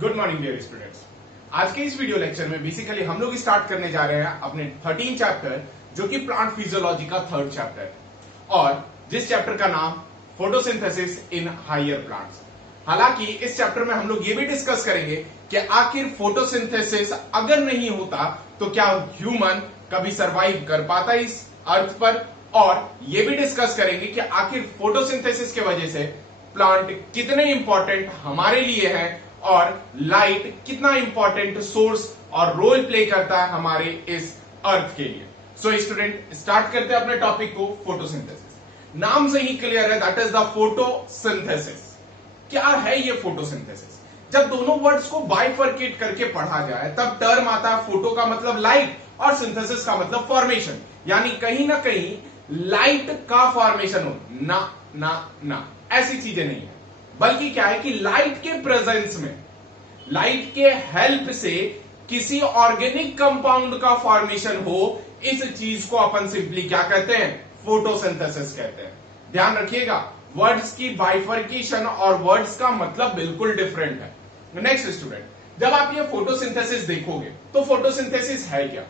Good morning dear students. आज के इस वीडियो लेक्चर में बेसिकली हम लोग स्टार्ट करने जा रहे हैं अपने 13 चैप्टर जो कि प्लांट फिजियोलॉजी का थर्ड चैप्टर है और जिस चैप्टर का नाम फोटोसिंथेसिस इन हायर प्लांट्स। हालांकि इस चैप्टर में हम लोग ये भी डिस्कस करेंगे कि आखिर फोटोसिंथेसिस अगर नहीं होता तो क्या ह्यूमन कभी सरवाइव कर पाता इस अर्थ पर, और ये भी डिस्कस करेंगे कि आखिर फोटोसिंथेसिस के वजह से प्लांट कितने इंपॉर्टेंट हमारे लिए है और लाइट कितना इंपॉर्टेंट सोर्स और रोल प्ले करता है हमारे इस अर्थ के लिए। सो स्टूडेंट स्टार्ट करते हैं अपने टॉपिक को। फोटोसिंथेसिस नाम से ही क्लियर है, दैट इज द फोटोसिंथेसिस। क्या है ये फोटोसिंथेसिस? जब दोनों वर्ड्स को बाइफर्केट करके पढ़ा जाए तब टर्म आता है फोटो का मतलब लाइट और सिंथेसिस का मतलब फॉर्मेशन, यानी कहीं ना कहीं लाइट का फॉर्मेशन हो। ना ऐसी चीजें नहीं है, बल्कि क्या है कि लाइट के प्रेजेंस में, लाइट के हेल्प से किसी ऑर्गेनिक कंपाउंड का फॉर्मेशन हो, इस चीज को अपन सिंपली क्या कहते हैं? फोटोसिंथेसिस कहते हैं। ध्यान रखिएगा, वर्ड्स की बाइफर्केशन और वर्ड्स का मतलब बिल्कुल डिफरेंट है। नेक्स्ट स्टूडेंट, जब आप ये फोटोसिंथेसिस देखोगे तो फोटोसिंथेसिस है क्या?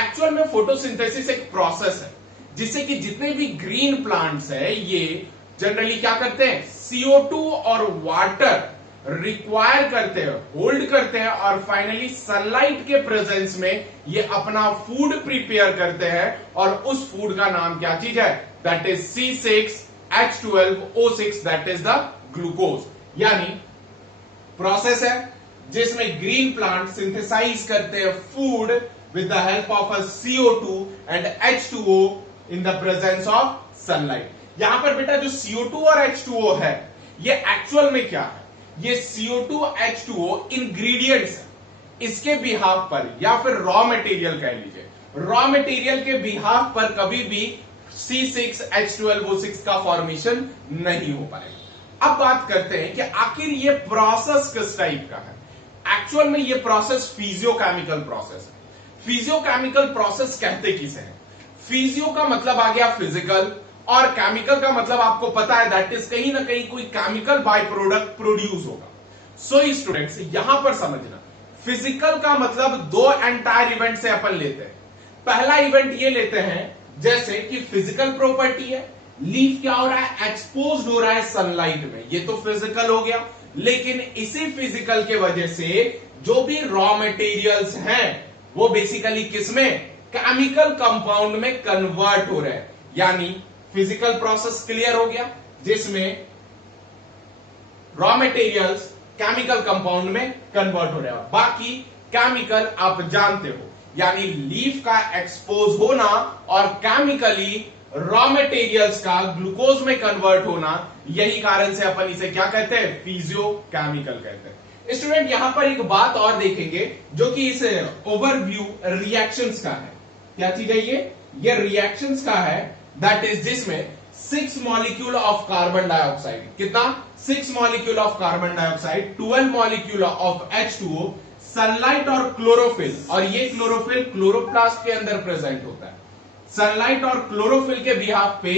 एक्चुअल में फोटोसिंथेसिस एक प्रोसेस है जिससे कि जितने भी ग्रीन प्लांट्स है ये जनरली क्या करते हैं? CO2 और वाटर रिक्वायर करते हैं, होल्ड करते हैं और फाइनली सनलाइट के प्रेजेंस में ये अपना फूड प्रिपेयर करते हैं और उस फूड का नाम क्या चीज है? That is C6H12O6, that is the glucose. यानी प्रोसेस है जिसमें ग्रीन प्लांट सिंथेसाइज करते हैं food with the help of a CO2 and H2O in the presence of sunlight. यहां पर बेटा जो CO2 और H2O है ये एक्चुअल में क्या है? ये CO2 H2O इंग्रेडिएंट्स है, इसके बिहाफ पर या फिर रॉ मटेरियल कह लीजिए, रॉ मटेरियल के बिहाफ पर कभी भी C6H12O6 का फॉर्मेशन नहीं हो पाएगा। अब बात करते हैं कि आखिर ये प्रोसेस किस टाइप का है। एक्चुअल में ये प्रोसेस फिजियोकेमिकल प्रोसेस है। फिजियोकेमिकल प्रोसेस कहते किसे हैं? फिजियो का मतलब आ गया फिजिकल और केमिकल का मतलब आपको पता है दैट इज कहीं ना कहीं कोई केमिकल बाय प्रोडक्ट प्रोड्यूस होगा। सो स्टूडेंट्स यहां पर समझना, फिजिकल का मतलब दो एंटायर इवेंट से अपन लेते हैं। पहला इवेंट ये लेते हैं जैसे कि फिजिकल प्रॉपर्टी है, लीफ क्या हो रहा है? एक्सपोज हो रहा है सनलाइट में, ये तो फिजिकल हो गया। लेकिन इसी फिजिकल के वजह से जो भी रॉ मटेरियल्स हैं वो बेसिकली किसमें? केमिकल कंपाउंड में कन्वर्ट हो रहे हैं। यानी फिजिकल प्रोसेस क्लियर हो गया जिसमें रॉ मटेरियल्स केमिकल कंपाउंड में कन्वर्ट हो रहे हैं। बाकी केमिकल आप जानते हो, यानी लीफ का एक्सपोज होना और केमिकली रॉ मटेरियल्स का ग्लूकोज में कन्वर्ट होना, यही कारण से अपन इसे क्या कहते हैं? फिजियोकेमिकल कहते हैं। स्टूडेंट यहां पर एक बात और देखेंगे जो कि इस ओवरव्यू रिएक्शंस का है। क्या चीज है ये रिएक्शंस का है, दैट इज जिसमें 6 मॉलिक्यूल ऑफ कार्बन डाइऑक्साइड, कितना? 6 molecule of carbon dioxide, 12 molecule of H2O, sunlight और क्लोरोफिल, और ये क्लोरोफिल क्लोरोप्लास्ट के अंदर प्रेजेंट होता है। सनलाइट और क्लोरोफिल के बिहाफ पे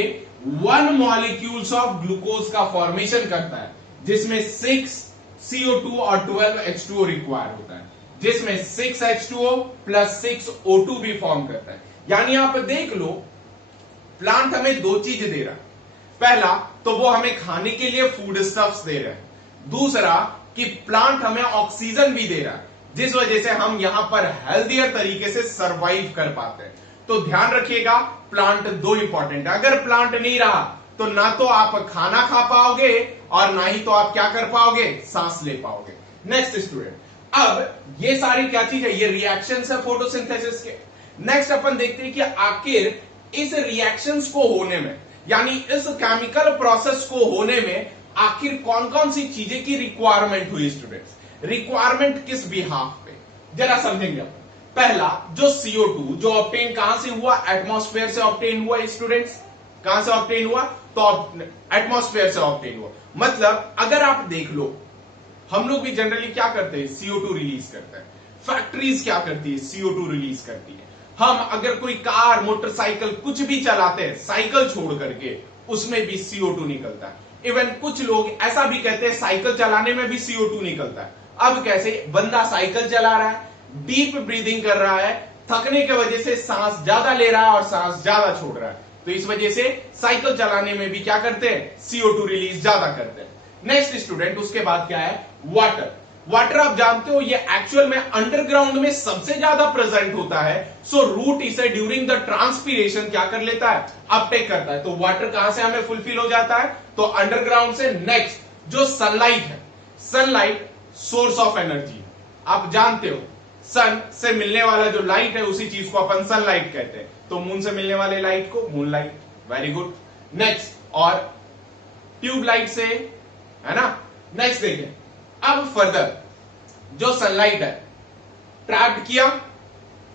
1 मॉलिक्यूल्स ऑफ ग्लूकोज का फॉर्मेशन करता है जिसमें 6 CO2 और 12 H2O रिक्वायर होता है, जिसमें 6 H2O प्लस 6 O2 भी फॉर्म करता है। यानी आप देख लो, प्लांट हमें दो चीज दे रहा है। पहला तो वो हमें खाने के लिए फूड स्टफ्स दे रहा है, दूसरा कि प्लांट हमें ऑक्सीजन भी दे रहा है जिस वजह से हम यहां पर हेल्दियर तरीके से सरवाइव कर पाते हैं। तो ध्यान रखिएगा, प्लांट दो इंपॉर्टेंट है। अगर प्लांट नहीं रहा तो ना तो आप खाना खा पाओगे और ना ही तो आप क्या कर पाओगे? सांस ले पाओगे। नेक्स्ट स्टूडेंट, अब ये सारी क्या चीज है? ये रिएक्शंस है फोटोसिंथेसिस के। नेक्स्ट अपन देखते हैं कि आखिर इस रिएक्शंस को होने में, यानी इस केमिकल प्रोसेस को होने में आखिर कौन कौन सी चीजें की रिक्वायरमेंट हुई? स्टूडेंट्स रिक्वायरमेंट किस बिहाफ पे, जरा समझेंगे अपन। पहला जो CO2 जो ऑब्टेन कहां से हुआ? एटमॉस्फेयर से ऑब्टेन हुआ। स्टूडेंट्स कहां से ऑब्टेन हुआ? तो एटमॉस्फेयर से ऑब्टेन हुआ। मतलब अगर आप देख लो, हम लोग भी जनरली क्या करते हैं? CO2 रिलीज करते हैं। फैक्ट्रीज क्या करती है? CO2 रिलीज करती है। हम अगर कोई कार मोटरसाइकिल कुछ भी चलाते हैं, साइकिल छोड़ करके, उसमें भी CO2 निकलता है। इवन कुछ लोग ऐसा भी कहते हैं साइकिल चलाने में भी CO2 निकलता है। अब कैसे? बंदा साइकिल चला रहा है, डीप ब्रीदिंग कर रहा है, थकने की वजह से सांस ज्यादा ले रहा है और सांस ज्यादा छोड़ रहा है, तो इस वजह से साइकिल चलाने में भी क्या करते हैं? CO2 रिलीज ज्यादा करते हैं। नेक्स्ट स्टूडेंट, उसके बाद क्या है? वाटर। वाटर आप जानते हो ये एक्चुअल में अंडरग्राउंड में सबसे ज्यादा प्रेजेंट होता है, सो रूट इसे ड्यूरिंग द ट्रांसपीरेशन क्या कर लेता है? अपटेक करता है। तो वाटर कहां से हमें फुलफिल हो जाता है? तो अंडरग्राउंड से। नेक्स्ट जो सनलाइट है, सनलाइट सोर्स ऑफ एनर्जी, आप जानते हो सन से मिलने वाला जो लाइट है उसी चीज को अपन सनलाइट कहते हैं, तो मून से मिलने वाले लाइट को moon light. Very good. Next, और ट्यूबलाइट से, है ना। नेक्स्ट देखें, अब फर्दर जो सनलाइट है ट्रैप्ड किया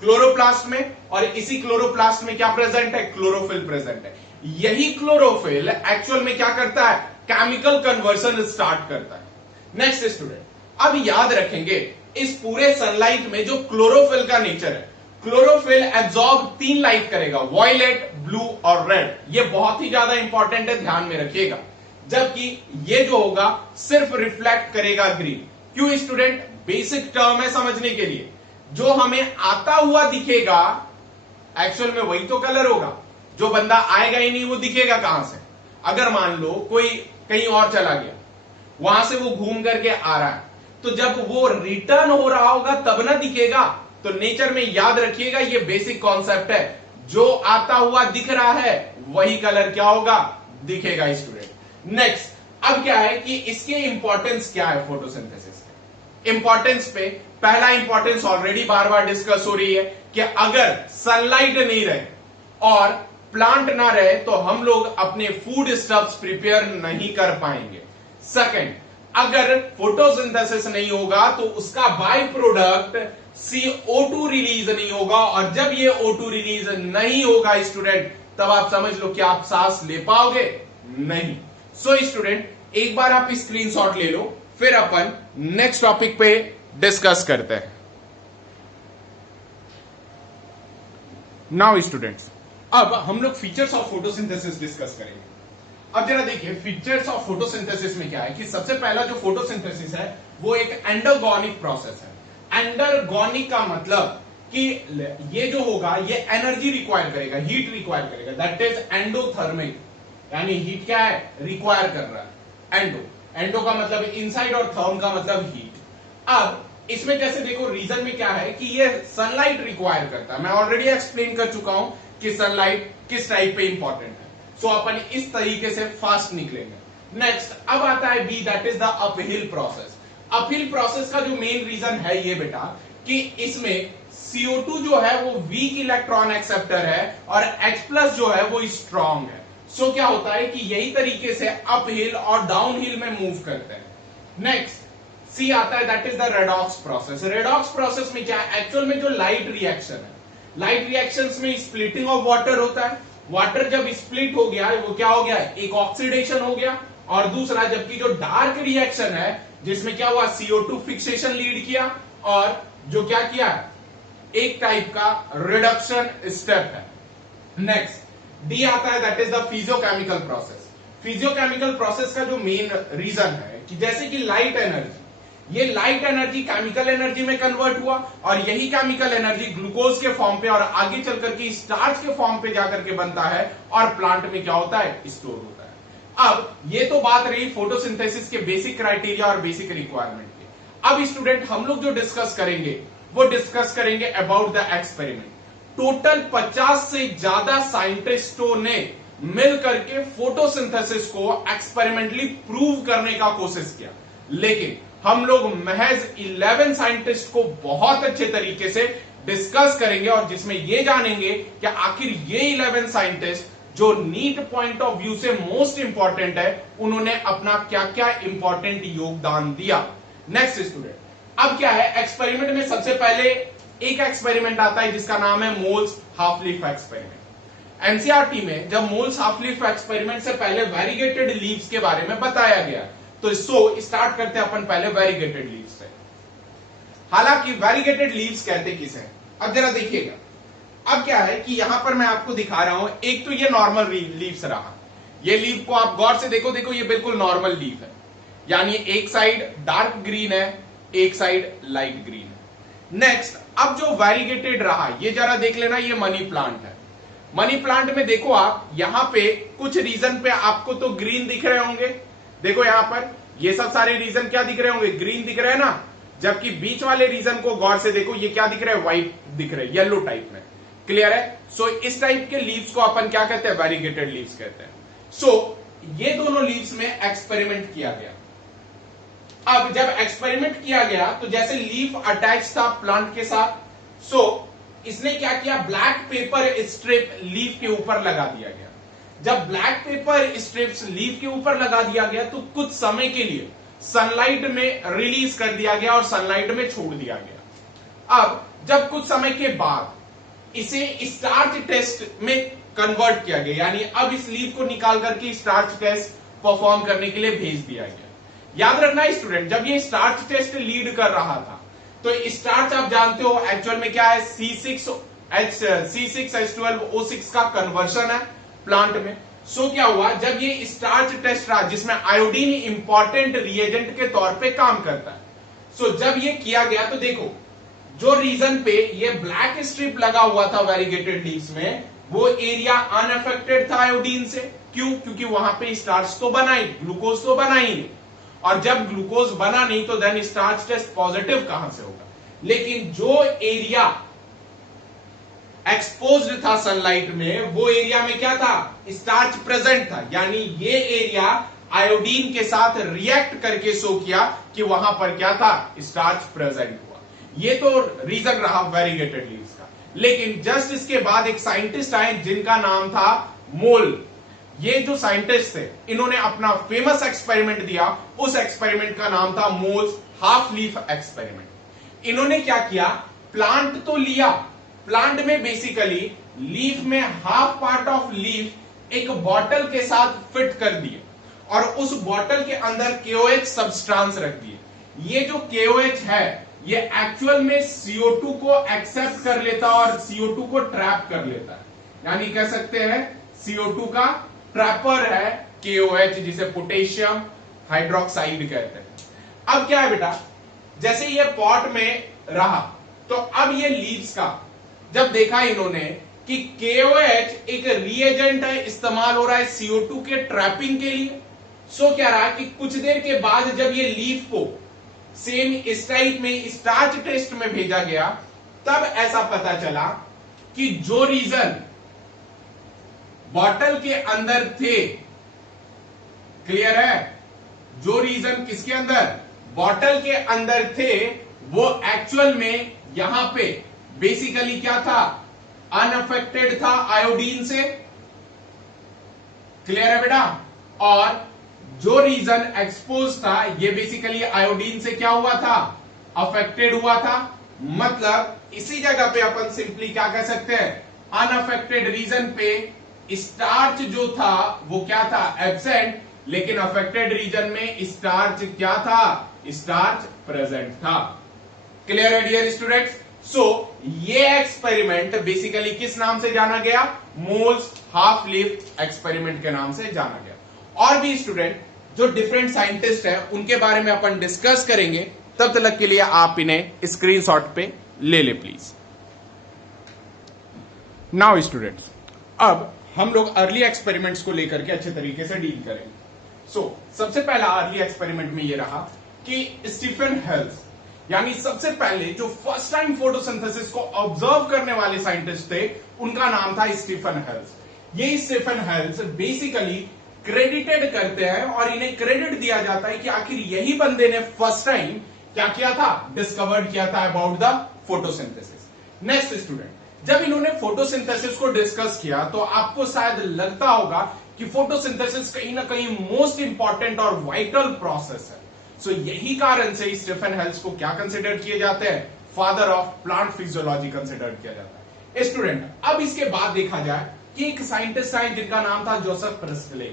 क्लोरोप्लास्ट में, और इसी क्लोरोप्लास्ट में क्या प्रेजेंट है? क्लोरोफिल प्रेजेंट है। यही क्लोरोफिल एक्चुअल में क्या करता है? केमिकल कन्वर्सन स्टार्ट करता है। नेक्स्ट स्टूडेंट, अब याद रखेंगे इस पूरे सनलाइट में जो क्लोरोफिल का नेचर है, क्लोरोफिल एब्जॉर्ब 3 लाइट करेगा, वॉयलेट, ब्लू और रेड। ये बहुत ही ज्यादा इंपॉर्टेंट है, ध्यान में रखिएगा। जबकि ये जो होगा सिर्फ रिफ्लेक्ट करेगा ग्रीन। क्यों स्टूडेंट? बेसिक टर्म है समझने के लिए। जो हमें आता हुआ दिखेगा एक्चुअल में वही तो कलर होगा, जो बंदा आएगा ही नहीं वो दिखेगा कहां से? अगर मान लो कोई कहीं और चला गया, वहां से वो घूम करके आ रहा है, तो जब वो रिटर्न हो रहा होगा तब ना दिखेगा। तो नेचर में याद रखिएगा ये बेसिक कॉन्सेप्ट है, जो आता हुआ दिख रहा है वही कलर क्या होगा? दिखेगा स्टूडेंट। नेक्स्ट, अब क्या है कि इसके इंपॉर्टेंस क्या है फोटोसिंथेसिस के? इंपॉर्टेंस पे पहला इंपॉर्टेंस ऑलरेडी बार बार डिस्कस हो रही है कि अगर सनलाइट नहीं रहे और प्लांट ना रहे तो हम लोग अपने फूड स्टफ्स प्रिपेयर नहीं कर पाएंगे। सेकंड, अगर फोटोसिंथेसिस नहीं होगा तो उसका बाय प्रोडक्ट CO2 रिलीज नहीं होगा, और जब ये O2 रिलीज नहीं होगा स्टूडेंट, तब आप समझ लो कि आप सांस ले पाओगे नहीं। सो स्टूडेंट, एक बार आप स्क्रीनशॉट ले लो, फिर अपन नेक्स्ट टॉपिक पे डिस्कस करते हैं। नाउ स्टूडेंट्स, अब हम लोग फीचर्स ऑफ फोटोसिंथेसिस डिस्कस करेंगे। अब जरा देखिए फीचर्स ऑफ फोटोसिंथेसिस में क्या है कि सबसे पहला जो फोटोसिंथेसिस है वो एक एंडोगोनिक प्रोसेस है। एंडोगोनिक का मतलब कि ये जो होगा ये एनर्जी रिक्वायर करेगा, हीट रिक्वायर करेगा, दैट इज एंडोथर्मिक, यानी हीट क्या है? रिक्वायर कर रहा है। एंडो का मतलब इनसाइड और थर्म का मतलब हीट। अब इसमें जैसे देखो रीजन में क्या है कि ये सनलाइट रिक्वायर करता है। मैं ऑलरेडी एक्सप्लेन कर चुका हूं कि सनलाइट किस टाइप पे इंपॉर्टेंट है, सो अपन इस तरीके से फास्ट निकलेंगे। नेक्स्ट, अब आता है B, that is the uphill process. Uphill process का जो मेन रीजन है ये बेटा कि इसमें CO2 जो है वो वीक इलेक्ट्रॉन एक्सेप्टर है और H+ जो है वो स्ट्रांग है। सो क्या होता है कि यही तरीके से अपहिल और डाउनहिल में मूव करते हैं। नेक्स्ट सी आता है, that is the redox process. Redox process में क्या है? एक्चुअल में जो लाइट रिएक्शन है, लाइट रिएक्शंस में स्प्लिटिंग ऑफ वाटर होता है। वाटर जब स्प्लिट हो गया वो क्या हो गया? एक ऑक्सीडेशन हो गया, और दूसरा जबकि जो डार्क रिएक्शन है जिसमें क्या हुआ? CO2 फिक्सेशन लीड किया, और जो क्या किया? एक टाइप का रिडक्शन स्टेप है। नेक्स्ट डी आता है, that is the physiochemical process. Physiochemical process का जो मेन रीजन है कि जैसे कि लाइट एनर्जी, ये लाइट एनर्जी केमिकल एनर्जी में कन्वर्ट हुआ, और यही केमिकल एनर्जी ग्लूकोज के फॉर्म पे और आगे चल करके स्टार्च के फॉर्म पे जाकर के बनता है, और प्लांट में क्या होता है? स्टोर होता है। अब ये तो बात रही फोटोसिंथेसिस के बेसिक क्राइटेरिया और बेसिक रिक्वायरमेंट की। अब स्टूडेंट हम लोग जो डिस्कस करेंगे वो डिस्कस करेंगे अबाउट द एक्सपेरिमेंट। टोटल 50 से ज्यादा साइंटिस्टों ने मिल करके फोटोसिंथेसिस को एक्सपेरिमेंटली प्रूव करने का कोशिश किया, लेकिन हम लोग महज 11 साइंटिस्ट को बहुत अच्छे तरीके से डिस्कस करेंगे, और जिसमें ये जानेंगे कि आखिर ये 11 साइंटिस्ट जो नीट पॉइंट ऑफ व्यू से मोस्ट इंपॉर्टेंट है, उन्होंने अपना क्या क्या इंपॉर्टेंट योगदान दिया। नेक्स्ट स्टूडेंट, अब क्या है? एक्सपेरिमेंट में सबसे पहले एक एक्सपेरिमेंट आता है जिसका नाम है moles half leaf experiment. NCERT में जब मोल्स हाफ लीफ एक्सपेरिमेंट से पहले वेरीगेटेड लीव्स के बारे में बताया गया, तो स्टार्ट करते हैं अपन पहले वेरीगेटेड लीव्स से। हालांकि वेरीगेटेड लीव्स कहते किसे? अब जरा देखिएगा, अब क्या है कि यहां पर मैं आपको दिखा रहा हूं, एक तो ये नॉर्मल लीव्स रहा, ये लीव को आप गौर से देखो, ये बिल्कुल नॉर्मल लीव है, यानी एक साइड डार्क ग्रीन है, एक साइड लाइट ग्रीन है। नेक्स्ट, अब जो वैरीगेटेड रहा ये जरा देख लेना, ये मनी प्लांट है। मनी प्लांट में देखो आप यहां पे कुछ रीजन पे आपको तो ग्रीन दिख रहे होंगे, देखो यहां पर ये सब सारे रीजन क्या दिख रहे होंगे, ग्रीन दिख रहे हैं ना, जबकि बीच वाले रीजन को गौर से देखो, ये क्या दिख रहा है, व्हाइट दिख रहे हैं, येलो टाइप में। क्लियर है? सो इस टाइप के लीव्स को अपन क्या कहते हैं, वैरीगेटेड लीव्स कहते हैं। सो ये दोनों लीव्स में एक्सपेरिमेंट किया गया। अब जब एक्सपेरिमेंट किया गया तो जैसे लीफ अटैच था प्लांट के साथ, सो इसने क्या किया, ब्लैक पेपर स्ट्रिप लीफ के ऊपर लगा दिया गया। जब ब्लैक पेपर स्ट्रिप्स लीफ के ऊपर लगा दिया गया तो कुछ समय के लिए सनलाइट में रिलीज कर दिया गया और सनलाइट में छोड़ दिया गया। अब जब कुछ समय के बाद इसे स्टार्च टेस्ट में कन्वर्ट किया गया, यानी अब इस लीफ को निकाल करके स्टार्च टेस्ट परफॉर्म करने के लिए भेज दिया गया। याद रखना स्टूडेंट, जब ये स्टार्च टेस्ट लीड कर रहा था तो स्टार्च आप जानते हो एक्चुअल में क्या है, C6H12O6 का कन्वर्शन है प्लांट में। सो क्या हुआ, जब ये स्टार्च टेस्ट रहा जिसमें आयोडीन इंपॉर्टेंट रिएजेंट के तौर पे काम करता है, सो जब ये किया गया तो देखो जो रीजन पे ये ब्लैक स्ट्रिप लगा हुआ था वैरीगेटेड लीव्स में, वो एरिया अनअफेक्टेड था आयोडीन से। क्यों? क्योंकि वहां पे स्टार्च तो बना ही, ग्लूकोज तो बना ही नहीं, और जब ग्लूकोज बना नहीं तो देन स्टार्च टेस्ट पॉजिटिव कहां से होगा। लेकिन जो एरिया एक्सपोज्ड था सनलाइट में, वो एरिया में क्या था, स्टार्च प्रेजेंट था, यानी ये एरिया आयोडीन के साथ रिएक्ट करके शो किया कि वहां पर क्या था, स्टार्च प्रेजेंट हुआ। ये तो रीजन रहा वैरीगेटेड लीव्स का। लेकिन जस्ट इसके बाद एक साइंटिस्ट आए जिनका नाम था मोल। ये जो साइंटिस्ट थे इन्होंने अपना फेमस एक्सपेरिमेंट दिया, उस एक्सपेरिमेंट का नाम था मोल्स हाफ लीफ एक्सपेरिमेंट। इन्होंने क्या किया, प्लांट तो लिया, प्लांट में बेसिकली लीफ में हाफ पार्ट ऑफ लीफ एक बॉटल के साथ फिट कर दिए और उस बॉटल के अंदर KOH सब्सटेंस रख दिए। ये जो KOH है ये एक्चुअल में CO2 को एक्सेप्ट कर लेता और CO2 को ट्रैप कर लेता है, यानी कह सकते हैं CO2 का ट्रैपर है KOH, जिसे पोटेशियम हाइड्रोक्साइड कहते हैं। अब क्या है बेटा, जैसे ये पॉट में रहा तो अब ये लीव्स का जब देखा इन्होंने कि KOH एक रिएजेंट है, इस्तेमाल हो रहा है CO2 के ट्रैपिंग के लिए, सो क्या रहा कि कुछ देर के बाद जब ये लीफ को सेम इस टाइप में स्टार्च टेस्ट में भेजा गया, तब ऐसा पता चला कि जो रीजन बॉटल के अंदर थे, क्लियर है, जो रीजन किसके अंदर, बॉटल के अंदर थे, वो एक्चुअल में यहां पे बेसिकली क्या था, अनअफेक्टेड था आयोडीन से। क्लियर है बेटा? और जो रीजन एक्सपोज था ये बेसिकली आयोडीन से क्या हुआ था, अफेक्टेड हुआ था। मतलब इसी जगह पे अपन सिंपली क्या कह सकते हैं, अनअफेक्टेड रीजन पे स्टार्च जो था वो क्या था, एब्सेंट, लेकिन अफेक्टेड रीजन में स्टार्च क्या था, स्टार्च प्रेजेंट था। क्लियर है डियर स्टूडेंट्स? सो ये एक्सपेरिमेंट बेसिकली किस नाम से जाना गया, मोल्स हाफ लीफ एक्सपेरिमेंट के नाम से जाना गया। और भी स्टूडेंट जो डिफरेंट साइंटिस्ट हैं उनके बारे में अपन डिस्कस करेंगे, तब तक के लिए आप इन्हें स्क्रीनशॉट पे ले ले प्लीज। नाउ स्टूडेंट्स, अब हम लोग अर्ली एक्सपेरिमेंट्स को लेकर के अच्छे तरीके से डील करेंगे। सबसे पहला अर्ली एक्सपेरिमेंट में ये रहा कि स्टीफन हेल्स, यानी सबसे पहले जो फर्स्ट टाइम फोटोसिंथेसिस को ऑब्जर्व करने वाले साइंटिस्ट थे, उनका नाम था स्टीफन हेल्स। ये स्टीफन हेल्स बेसिकली क्रेडिटेड करते हैं और इन्हें क्रेडिट दिया जाता है कि आखिर यही बंदे ने फर्स्ट टाइम क्या किया था, डिस्कवर्ड किया था about the photosynthesis. Next student, जब इन्होंने फोटोसिंथेसिस को डिस्कस किया तो आपको शायद लगता होगा कि फोटोसिंथेसिस कहीं ना कहीं मोस्ट इंपॉर्टेंट और वाइटल प्रोसेस है। यही कारण से स्टीफन हेल्स को क्या कंसिडर किए जाते हैं, father of plant physiology consider किया जाता है। स्टूडेंट, अब इसके बाद देखा जाए कि एक साइंटिस्ट आए जिनका नाम था जोसेफ प्रिस्टले।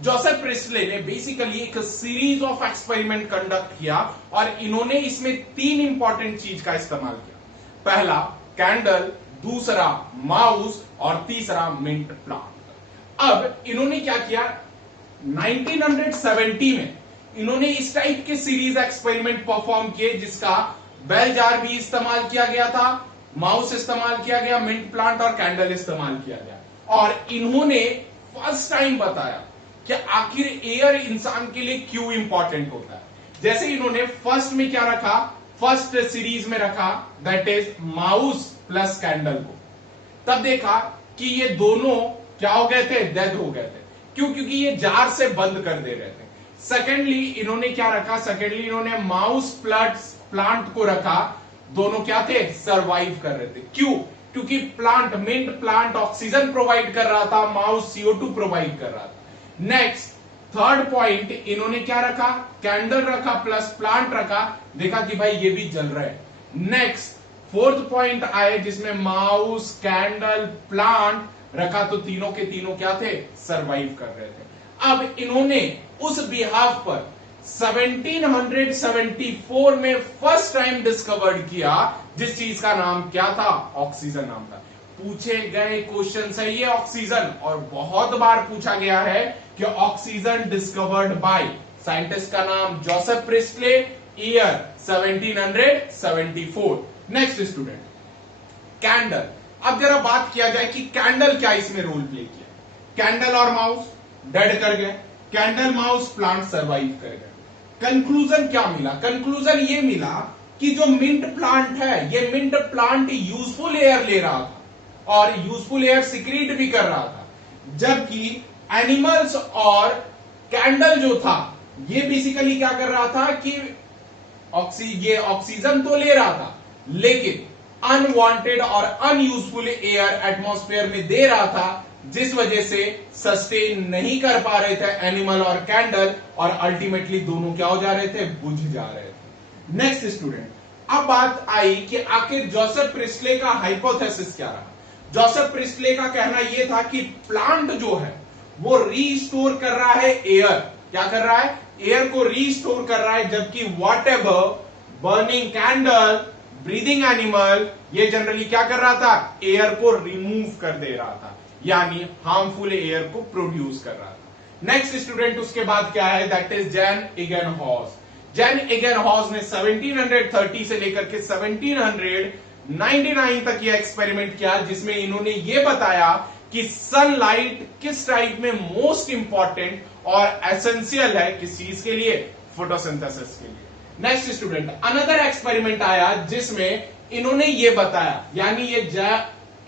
जोसेफ प्रिस्टले ने बेसिकली एक सीरीज ऑफ एक्सपेरिमेंट कंडक्ट किया और इन्होंने इसमें 3 इंपॉर्टेंट चीज का इस्तेमाल किया। पहला कैंडल, दूसरा माउस और तीसरा मिंट प्लांट। अब इन्होंने क्या किया, 1970 में इन्होंने इस टाइप के सीरीज एक्सपेरिमेंट परफॉर्म किए जिसका बेल जार भी इस्तेमाल किया गया था, माउस इस्तेमाल किया गया, मिंट प्लांट और कैंडल इस्तेमाल किया गया। और इन्होंने फर्स्ट टाइम बताया कि आखिर एयर इंसान के लिए क्यों इंपॉर्टेंट होता है। जैसे इन्होंने फर्स्ट में क्या रखा, फर्स्ट सीरीज में रखा that is mouse plus candle को, तब देखा कि ये दोनों क्या हो गए थे, डेड हो गए थे। क्यों? क्योंकि ये जार से बंद कर दे रहे थे। सेकेंडली इन्होंने क्या रखा, सेकेंडली इन्होंने माउस प्लस प्लांट को रखा, दोनों क्या थे, सरवाइव कर रहे थे। क्यों? क्योंकि plant, mint plant oxygen provide कर रहा था, माउस CO2 प्रोवाइड कर रहा था। नेक्स्ट थर्ड पॉइंट इन्होंने क्या रखा, कैंडल रखा प्लस प्लांट रखा, देखा कि भाई ये भी जल रहा है। नेक्स्ट फोर्थ पॉइंट आए जिसमें माउस, कैंडल, प्लांट रखा, तो तीनों के तीनों क्या थे, सरवाइव कर रहे थे। अब इन्होंने उस बिहाफ पर 1774 में फर्स्ट टाइम डिस्कवर्ड किया जिस चीज का नाम क्या था, ऑक्सीजन नाम था। पूछे गए क्वेश्चन है ये ऑक्सीजन, और बहुत बार पूछा गया है कि ऑक्सीजन डिस्कवर्ड बाय साइंटिस्ट का नाम Joseph Presley, year 1774। Next student, candle. अब जरा बात किया जाए कि कैंडल क्या इसमें रोल प्ले किया। कैंडल और माउस डेड कर गए, कैंडल माउस प्लांट सरवाइव कर गए। कंक्लूजन क्या मिला, कंक्लूजन ये मिला कि जो मिंट प्लांट है, ये मिंट प्लांट यूजफुल एयर ले रहा था और यूजफुल एयर सिक्रीट भी कर रहा था, जबकि एनिमल्स और कैंडल जो था ये बेसिकली क्या कर रहा था कि ये ऑक्सीजन तो ले रहा था लेकिन अनवांटेड और अनयूजफुल एयर एटमॉस्फेयर में दे रहा था, जिस वजह से सस्टेन नहीं कर पा रहे थे एनिमल और कैंडल, और अल्टीमेटली दोनों क्या हो जा रहे थे, बुझ जा रहे थे। नेक्स्ट स्टूडेंट, अब बात आई कि आखिर जोसेफ प्रिस्टले का हाइपोथेसिस क्या रहा। जोसेफ प्रिस्टले का कहना यह था कि प्लांट जो है वो रीस्टोर कर रहा है एयर, क्या कर रहा है, एयर को रीस्टोर कर रहा है, जबकि whatever burning candle, breathing animal, ये जनरली क्या कर रहा था, एयर को रिमूव कर दे रहा था, यानी हार्मफुल एयर को प्रोड्यूस कर रहा था। नेक्स्ट स्टूडेंट, उसके बाद क्या है, दैट इज जैन इगेनहॉज। जैन इगेनहॉज ने 1730 से लेकर के 1799 तक ये एक्सपेरिमेंट किया, जिसमें इन्होंने ये बताया कि सनलाइट किस टाइप में मोस्ट इंपॉर्टेंट और एसेंशियल है, किस चीज के लिए, फोटोसिंथेसिस के लिए। नेक्स्ट स्टूडेंट, अनदर एक्सपेरिमेंट आया जिसमें इन्होंने ये बताया, यानी ये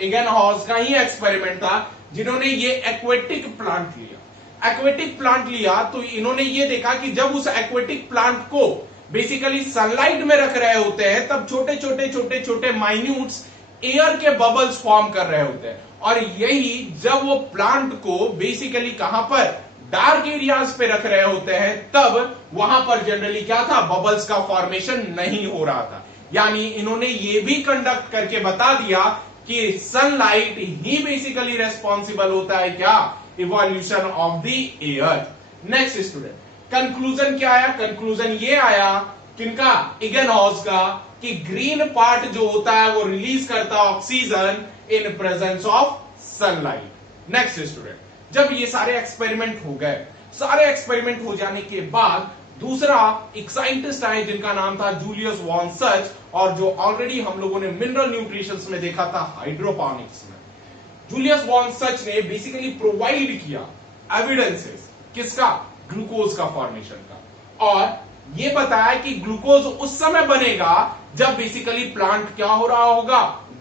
इगेनहॉज का ही एक्सपेरिमेंट था, जिन्होंने ये एक्वेटिक प्लांट लिया। एक्वेटिक प्लांट लिया तो इन्होंने ये देखा कि जब उस एक्वेटिक प्लांट को बेसिकली सनलाइट में रख रहे होते हैं, तब छोटे छोटे छोटे छोटे माइन्यूट्स एयर के बबल्स फॉर्म कर रहे होते हैं, और यही जब वो प्लांट को बेसिकली कहां पर, डार्क एरियाज पे रख रहे होते हैं, तब वहां पर जनरली क्या था, बबल्स का फॉर्मेशन नहीं हो रहा था। यानी इन्होंने ये भी कंडक्ट करके बता दिया कि सनलाइट ही बेसिकली रेस्पॉन्सिबल होता है क्या, evolution of the air. Next student, conclusion क्या आया, कंक्लूजन ये आया किनका, इगेनहॉज का, कि ग्रीन पार्ट जो होता है वो रिलीज करता है oxygen in presence of sunlight. Next student, जब ये सारे एक्सपेरिमेंट हो गए, सारे एक्सपेरिमेंट हो जाने के बाद दूसरा एक साइंटिस्ट आए जिनका नाम था जूलियस वॉन सच, और जो ऑलरेडी हम लोगों ने मिनरल न्यूट्रिशन में देखा था हाइड्रोपोनिक्स में। जूलियस वॉन सच ने बेसिकली प्रोवाइड किया एविडेंसेस, किसका, ग्लूकोज का फॉर्मेशन का, और ये बताया कि ग्लूकोज उस समय बनेगा जब बेसिकली प्लांट क्या हो रहा होगा,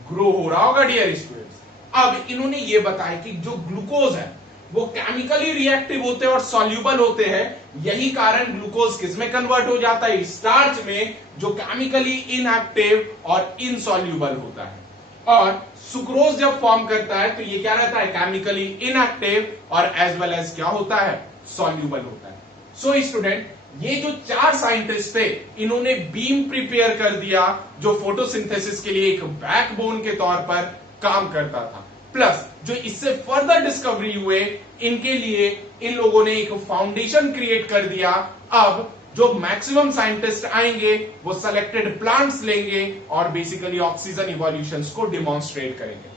ग्रो हो रहा होगा डियर स्टूडेंट्स। अब इन्होंने ये बताया कि जो ग्लूकोज है वो केमिकली रिएक्टिव होते हैं और सॉल्यूबल होते हैं, यही कारण ग्लूकोज किसमें कन्वर्ट हो जाता है, स्टार्च में, जो केमिकली इनएक्टिव और इनसॉल्यूबल होता है। और सुक्रोज जब फॉर्म करता है तो ये क्या रहता है, केमिकली इनएक्टिव और एज वेल एज क्या होता है, सॉल्यूबल होता है। सो स्टूडेंट, ये जो चार साइंटिस्ट थे इन्होंने बीम प्रिपेयर कर दिया जो फोटोसिंथेसिस के लिए एक बैकबोन के तौर पर काम करता था, प्लस जो इससे फर्दर डिस्कवरी हुए इनके लिए इन लोगों ने एक फाउंडेशन क्रिएट कर दिया। अब जो मैक्सिमम साइंटिस्ट आएंगे वो सेलेक्टेड प्लांट्स लेंगे और बेसिकली ऑक्सीजन इवोल्यूशंस को डिमॉन्स्ट्रेट करेंगे।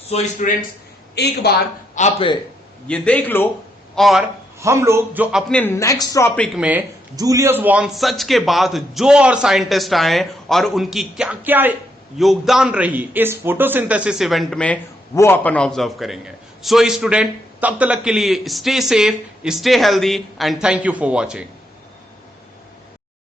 सो स्टूडेंट्स, एक बार आप ये देख लो और हम लोग जो अपने नेक्स्ट टॉपिक में जूलियस वॉन सच के बाद जो और साइंटिस्ट आए और उनकी क्या क्या योगदान रही इस फोटोसिंथेसिस इवेंट में, वो अपन ऑब्जर्व करेंगे। सो स्टूडेंट, तब तक के लिए stay safe, stay healthy and thank you for watching.